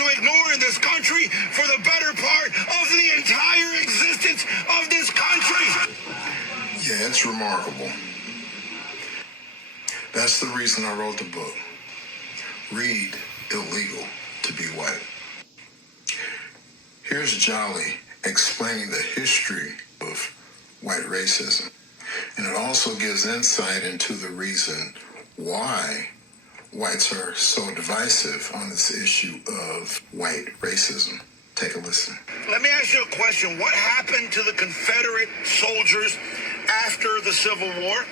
to ignore in this country for the better part of the entire existence of this country. Yeah, it's remarkable. That's the reason I wrote the book. Read Illegal to Be White. Here's Jolly explaining the history of white racism. And it also gives insight into the reason why whites are so divisive on this issue of white racism. Take a listen. Let me ask you a question. What happened to the Confederate soldiers after the Civil War?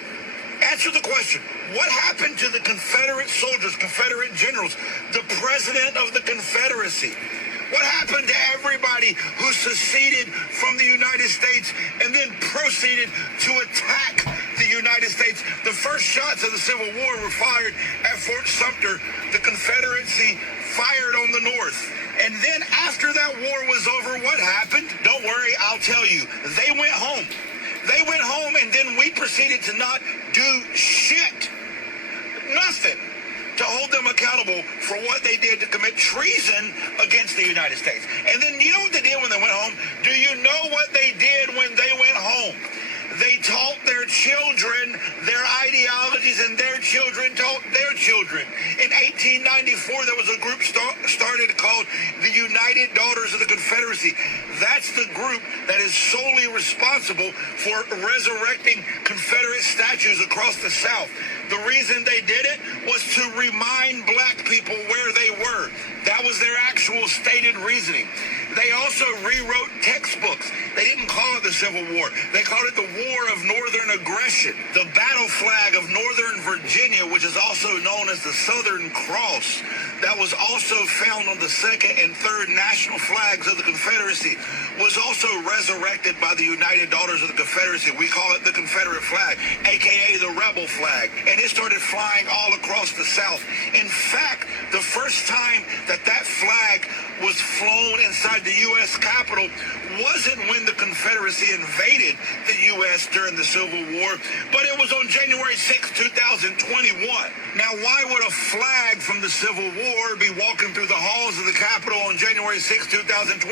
Answer the question. What happened to the Confederate soldiers, Confederate generals, the president of the Confederacy? What happened to everybody who seceded from the United States and then proceeded to attack the United States? The first shots of the Civil War were fired at Fort Sumter. The Confederacy fired on the North. And then after that war was over, what happened? Don't worry, I'll tell you. They went home. They went home, and then we proceeded to not do shit. Nothing. To hold them accountable for what they did to commit treason against the United States. And then you know what they did when they went home? Do you know what they did when they went home? They taught their children their ideologies, and their children taught their children. In 1894, there was a group started called the United Daughters of the Confederacy. That's the group that is solely responsible for resurrecting Confederate statues across the South. The reason they did it was to remind black people where they were. That was their actual stated reasoning. They also rewrote textbooks. They didn't call it the Civil War. They called it the War of Northern Aggression. The battle flag of Northern Virginia, which is also known as the Southern Cross, that was also found on the second and third national flags of the Confederacy, was also resurrected by the United Daughters of the Confederacy. We call it the Confederate flag, a.k.a. the Rebel flag. And it started flying all across the South. In fact, the first time that that flag was flown inside the U.S. Capitol wasn't when the Confederacy invaded the U.S. during the Civil War, but it was on January 6, 2021. Now, why would a flag from the Civil War be walking through the halls of the Capitol on January 6, 2021?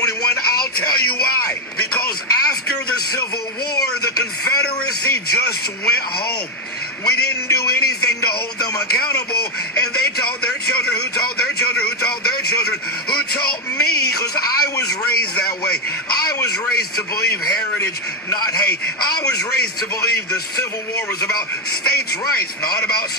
I'll tell you why. Because after the Civil War, the Confederacy just went home. We didn't do anything to hold them accountable, and they taught their children, who taught their children, who taught their children, who taught me, because I was raised that way. I was raised to believe heritage, not hate. I was raised to believe the Civil War was about states' rights, not about